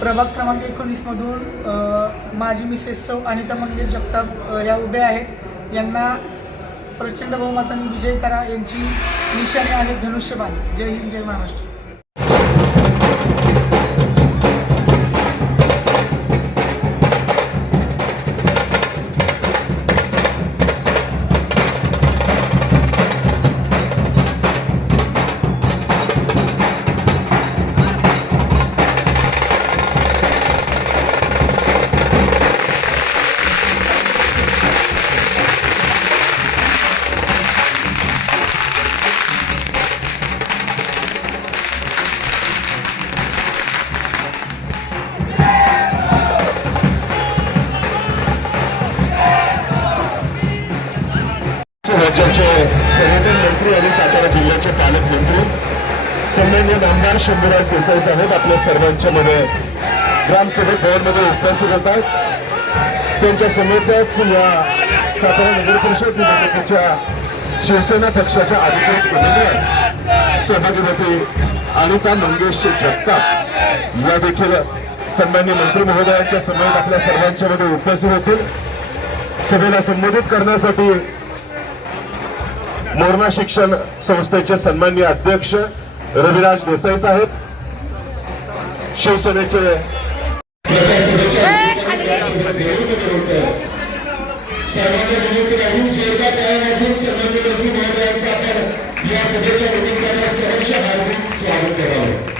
प्रभाग क्रमांक एकोणीसमधून माजी मिसेस सौ अनिता मंगेश जगताप या उभ्या आहेत. यांना प्रचंड बहुमताने विजय करा. यांची निशाणी आहे धनुष्यबाण. जय हिंद जय महाराष्ट्र. सन्मान्य नामदार शंभूराज देसाई साहेब आपल्या सर्वांच्या मध्ये ग्रामसभेत भवनमध्ये उपस्थित होतात. त्यांच्या समोरच या सातारा नगर परिषद निवडणुकीच्या शिवसेना पक्षाच्या अधिकृत उमेदवार सभागृहपती अनिता मंगेश जगताप या देखील सन्मान्य मंत्री महोदयांच्या समोर आपल्या सर्वांच्या मध्ये उपस्थित होतील. सभेला संबोधित करण्यासाठी मोरणा शिक्षण संस्थेचे सन्मान्य अध्यक्ष रविराज देसाई साहेब शिवसेनेचे स्वागत करावं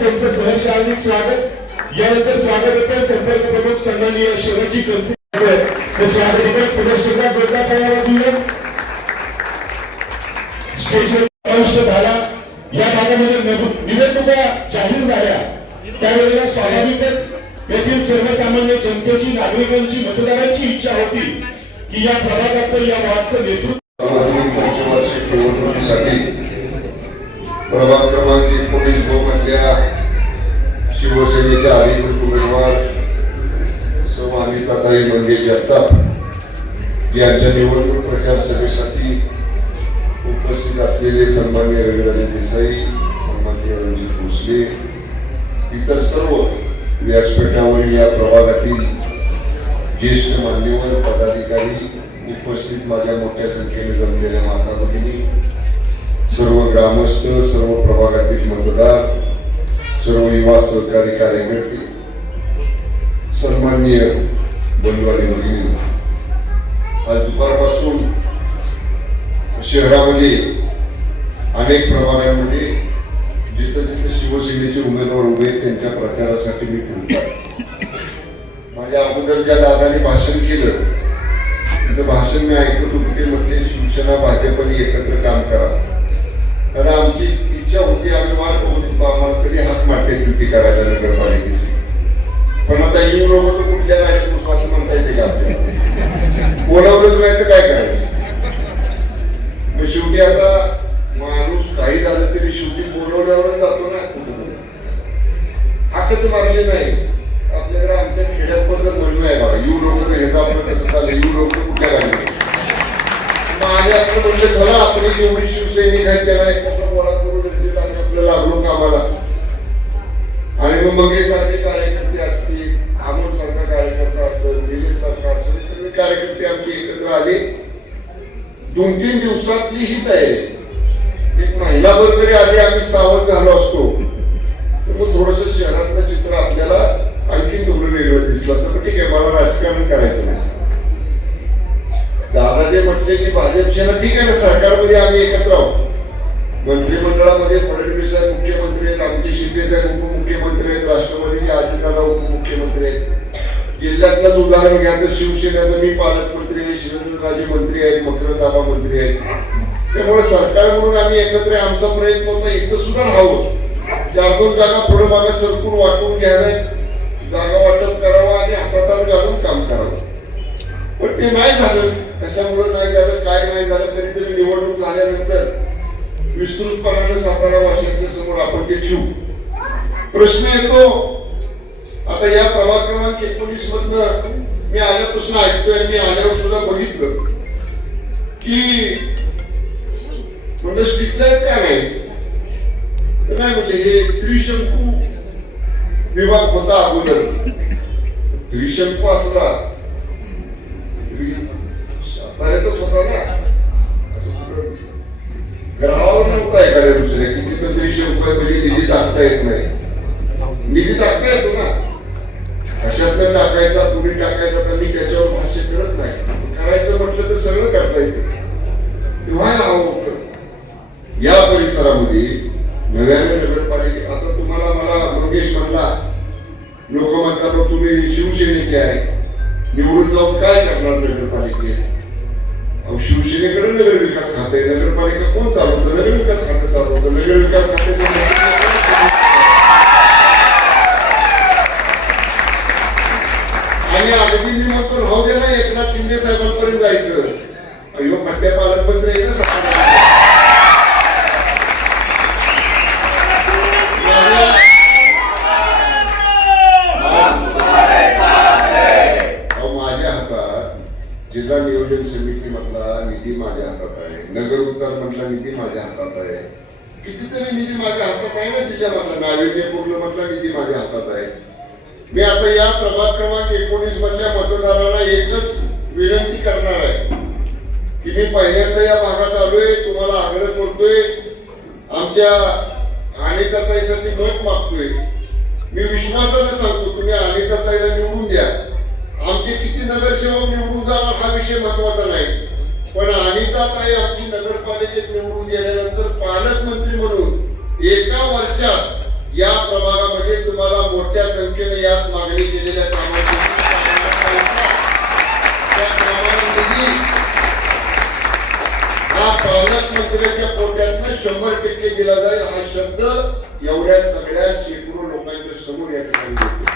त्यांचं सहर्ष हार्दिक स्वागत यानंतर स्वागत संपर्क प्रमुख सन्माननीय शिवाजी कनसे स्वागत पुढे शिवराज जोरदार स्टेजवर समाविष्ट झाला. या भागामध्ये निवडणुका जाहीर झाल्या. त्यावेळेला स्वाभाविकच येथील सर्वसामान्य जनतेची नागरिकांची मतदारांची इच्छा होती की या प्रभागाचं या वॉर्डचं नेतृत्व पंचवार्षिक निवडणुकीसाठी प्रभाग क्रमांक एकोणीस ब शिवसेनेच्या अधिकृत उमेदवार सौ अनिताताई मंगेश जगताप यांच्या निवडणूक प्रचार सभेसाठी असलेले सन्मान्य रविराजे देसाई सन्मान्य रणजित भोसले इतर सर्व व्यासपीठावरील या प्रभागातील ज्येष्ठ मान्यवर पदाधिकारी उपस्थित माझ्या मोठ्या संख्येने जमलेल्या माता भगिनी सर्व ग्रामस्थ सर्व प्रभागातील मतदार सर्व युवा सहकारी कार्यकर्ते सन्मान्य बंधू भगिनी आज दुपारपासून शहरामध्ये अनेक प्रभागांमध्ये जिथं जिथं शिवसेनेचे उमेदवार उभे त्यांच्या प्रचारासाठी मी फिरतो माझ्या अगोदर ज्या दादाने भाषण केलं त्याचं भाषण मी ऐकतो कुठे ते म्हटले शिवसेना भाजपने एकत्र काम करा. दादा आमची इच्छा होती आम्ही वाट होती आम्हाला कधी हात मारते युती करायला नगरपालिकेची. पण आता येऊ नको तर कुठल्या गाडीत असं म्हणता येते का आपल्याला? बोलावलंच नाही तर काय करायचं? मग शेवटी आता काही झालं तरी शेवटी बोलवल्यावर जातो ना. कुठं हाकच मारले नाही. आपल्याकडे आमच्या खेड्यात पद्धत म्हणणं आहे बघा. यू लोक हे आपलं कसं चाललं. यू लोक कुठल्या लागले मग आपलं म्हणजे चला आपण एवढी शिवसैनिक आहे त्यांना एकत्र बोला करून म्हणजे आम्ही आपल्याला लागलो कामाला. आणि मग मगे सारखे कार्यकर्ते असतील आमोद सारखा कार्यकर्ता असेल निलेश सारखा असेल हे सगळे कार्यकर्ते आमचे एकत्र आले. दोन तीन दिवसातली ही तयारी. महिनाभर जरी आधी आम्ही सावध झालो असतो. तर मग थोडस शहरातलं चित्र आपल्याला आणखी थोडं वेगळं दिसलं असतं. पण ठीक आहे मला राजकारण करायचं नाही. दादा जे म्हटले की भाजप सेना ठीक आहे ना सरकारमध्ये आम्ही एकत्र आहोत. मंत्रिमंडळामध्ये फडणवीस साहेब मुख्यमंत्री आहेत आमचे शिंदे साहेब उपमुख्यमंत्री आहेत राष्ट्रवादीचे अजितदादा उपमुख्यमंत्री आहेत. जिल्ह्यातलंच उदाहरण घ्या तर शिवसेनेचं मी पालकमंत्री आहे शिवेंद्रराजे मंत्री आहेत मकरदाबा मंत्री आहेत. त्यामुळे सरकार म्हणून आम्ही एकत्र आमचा प्रयत्न होता इथं सुद्धा राहावं चार दोन जागा पुढे मागे सरकून वाटून घ्यावे जागा वाटप करावं आणि हातात घालून काम करावं. पण ते नाही झालं. कशामुळे नाही झालं काय नाही झालं कधीतरी निवडणूक झाल्यानंतर विस्तृतपणाने सातारा वाशिमच्या समोर आपण ते ठेवू. प्रश्न येतो आता या प्रभाग क्रमांक एकोणीस मधनं मी आल्यापासून ऐकतोय मी आल्यावर सुद्धा बघितलं की म्हणजे स्ट्रीट लाइट काय नाही तर नाही म्हणजे हे त्रिशंकू विभाग होता अगोदर. त्रिशंकू असला त्रि- होता ना. ग्रहावर नव्हता एखाद्या दुसऱ्या. की तिथं त्रिशंकू आहे म्हणजे तिथे टाकता येत नाही. तुम्ही शिवसेनेचे आहे निवडून जाऊन काय करणार नगरपालिकेत अहो शिवसेनेकडे नगर विकास खाते. नगरपालिका कोण चालवतं? नगर विकास खाते चालवतं. नगर विकास खाते आणि अगदी मी म्हणतो राहू दे ना एकनाथ शिंदे साहेबांपर्यंत जायचं. जिल्ह्यामधला नाविन्यपूर्ण मधला निधी माझ्या हातात आहे? मी आता या प्रभाग क्रमांक एकोणीस मधल्या मतदाराला एकच विनंती करणार आहे. की मी पहिल्यांदा या भागात आलोय तुम्हाला आग्रह करतोय. आमच्या अनिताताईसाठी मत मागतोय. मी विश्वासाने सांगतो तुम्ही अनिताताईला निवडून द्या. आमचे किती नगरसेवक निवडून जाणार हा विषय महत्त्वाचा नाही. पण अनिताताई आमची नगरपालिकेत निवडून गेल्यानंतर पालकमंत्री म्हणून एका वर्षात या प्रभागामध्ये तुम्हाला मोठ्या संख्येने यात मागणी केलेल्या कामाची त्या कामांमध्ये हा पालकमंत्र्याच्या पोट्यातनं शंभर टक्के दिला जाईल हा शब्द एवढ्या सगळ्या शेकडो लोकांच्या समोर या ठिकाणी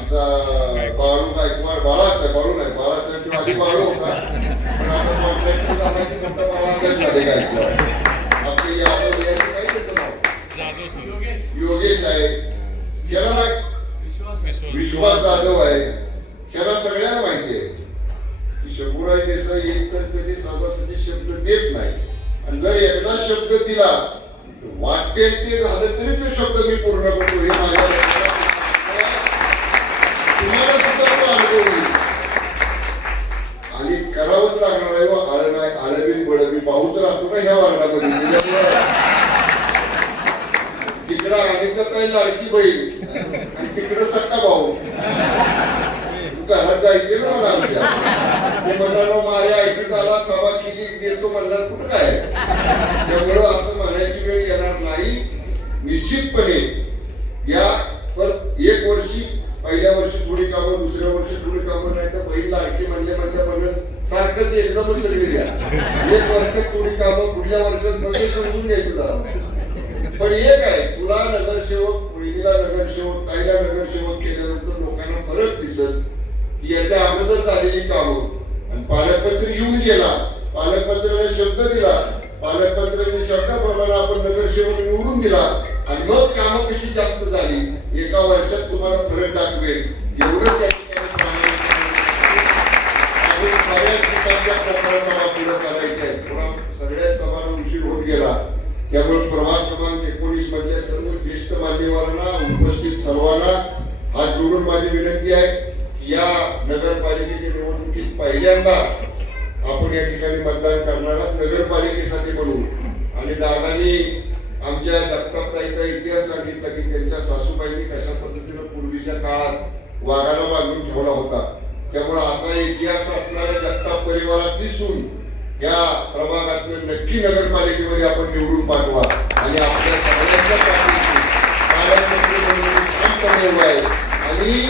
आमचा बाळू गायकवाड बाळासाहेब बाळू नाही बाळासाहेब किंवा आधी बाळू होता. पण आता कॉन्ट्रॅक्टर झाला की मोठा बाळासाहेब झाले गायकवाड आपले यादव याचं काय त्याचं नाव? योगेश आहे. त्याला नाही विश्वास जाधव आहे. त्याला सगळ्यांना माहिती आहे. की शंभूराज देसाई एक तर कधी सहजासहजी शब्द देत नाही. आणि जर एकदा शब्द दिला वाटेल ते झालं तरी तो शब्द मी पूर्ण करतो हे माझ्या तुम्हाला सुद्धा तो अनुभव येईल आणि करावंच लागणार आहे व आळ नाही आळबीन बळवी पाहूच राहतो ना ह्या वार्डामध्ये. तिकडं आणि तर काही लाडकी बहीण? आणि तिकडं सक्का भाऊ. तू घरात जायचे ना मला आमच्या. ते म्हणणार मारे ऐकत आला सभा केली देतो म्हणणार कुठं काय? त्यामुळं असं म्हणायची वेळ येणार नाही. निश्चितपणे या पर एक वर्षी पहिल्या वर्षी थोडी कामं दुसऱ्या वर्षी थोडी कामं नाही तर बहीण लाडकी म्हणले म्हणल्या म्हणलं सारखंच एकदमच सगळी द्या एक वर्ष कोणी कामं पुढल्या वर्षात नव्हे समजून घ्यायचं जरा. पण एक आहे तुला नगरसेवक मुलगीला नगरसेवक ताईला नगरसेवक केल्यानंतर लोकांना फरक दिसत की याच्या अगोदर झालेली कामं. आणि पालकमंत्री येऊन गेला पालकमंत्र्याने शब्द दिला पालकमंत्र्यांनी शब्दाप्रमाणे आपण नगरसेवक निवडून दिला आणि मग कामं कशी जास्त झाली एका वर्षात तुम्हाला फरक दाखवेल एवढंच या ठिकाणी सांगायचं. अजून बऱ्याच ठिकाणच्या प्रकार सभा पुढे करायच्या आहेत पुन्हा सगळ्या सभांना उशीर होत गेला त्यामुळे प्रभाग क्रमांक एकोणीस मधल्या सर्व ज्येष्ठ मान्यवरांना उपस्थित सर्वांना हात जोडून माझी विनंती आहे या नगरपालिकेच्या निवडणुकीत पहिल्यांदा आपण या ठिकाणी मतदान करणार नगरपालिकेसाठी म्हणून. आणि दादानी आमच्या दत्तापताईचा इतिहास सांगितला की त्यांच्या सासूबाईंनी कशा पद्धतीनं पूर्वीच्या काळात वाघाला बांधून ठेवला होता. त्यामुळे असा इतिहास असणाऱ्या जगताप परिवारात दिसून या प्रभागातून नक्की नगरपालिकेमध्ये आपण निवडून पाठवा. आणि आपल्या सगळ्यांच्या पाठीशी पालकमंत्री म्हणून उभा आहे. आणि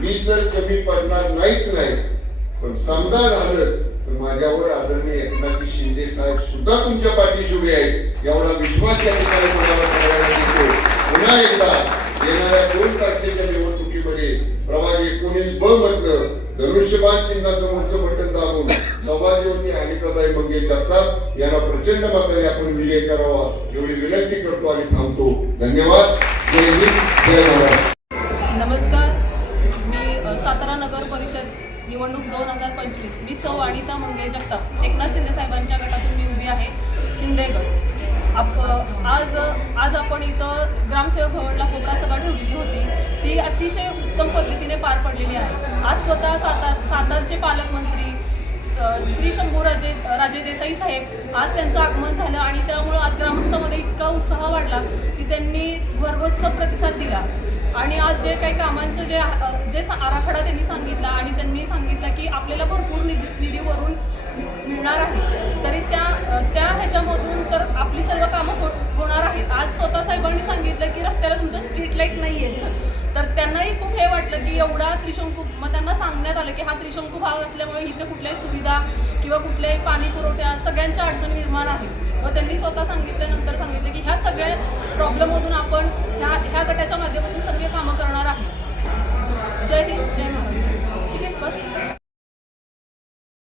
मी तर कमी पडणार नाहीच नाही पण समजा झालंच तर माझ्यावर आदरणीय एकनाथजी शिंदे साहेब सुद्धा तुमच्या पाठीशी उभे आहेत. एवढा विश्वास या ठिकाणी तुम्हाला सगळ्यांना देतो पुन्हा एकदा येणाऱ्या दोन तारखेच्या निवडणुकीमध्ये प्रभाग एकोणीस ब मधलं धनुष्यबाण चिन्हासमोरचं बटन दाबून सौभाग्यवती अनिताताई मंगेश जगताप यांना प्रचंड मताने आपण विजय करावा एवढी विनंती करतो आणि थांबतो. धन्यवाद. जय हिंद. जय महाराष्ट्र. परिषद निवडणूक दोन हजार पंचवीस. मी सौ अनिता मंगे जगताप. एकनाथ शिंदे साहेबांच्या गटातून मी उभी आहे. शिंदे गट. आप आज आज आपण इथं ग्रामसेवक भवनला कोपरा सभा ठेवलेली होती. ती अतिशय उत्तम पद्धतीने पार पडलेली आहे. आज स्वतः सातार सातारचे पालकमंत्री श्री शंभूराजे राजे देसाई साहेब आज त्यांचं आगमन झालं आणि त्यामुळं आज ग्रामस्थामध्ये इतका उत्साह वाढला की त्यांनी भरघोस प्रतिसाद दिला. आणि आज जे काही कामांचं जे जे सा- आराखडा त्यांनी सांगितला आणि त्यांनी सांगितलं की आपल्याला भरपूर निधी निधीवरून मिळणार आहे. तरी त्या त्या ह्याच्यामधून तर आपली सर्व कामं हो होणार आहेत. आज स्वतः साहेबांनी सांगितलं की रस्त्याला तुमचं स्ट्रीट लाइट नाही आहे तर त्यांनाही खूप हे वाटलं की एवढा त्रिशंकू मग त्यांना सांगण्यात आलं की हा त्रिशंकू भाग असल्यामुळे इथे कुठल्याही सुविधा किंवा कुठल्याही पाणी पुरवठ्या सगळ्यांच्या अडचणी निर्माण आहेत. मग त्यांनी स्वतः सांगितल्यानंतर सांगितलं की ह्या सगळ्या प्रॉब्लेममधून आपण ह्या ह्या गटाच्या माध्यमातून सगळे कामं करणार आहोत. जय हिंद जय महाराष्ट्र. ठीक आहे बस.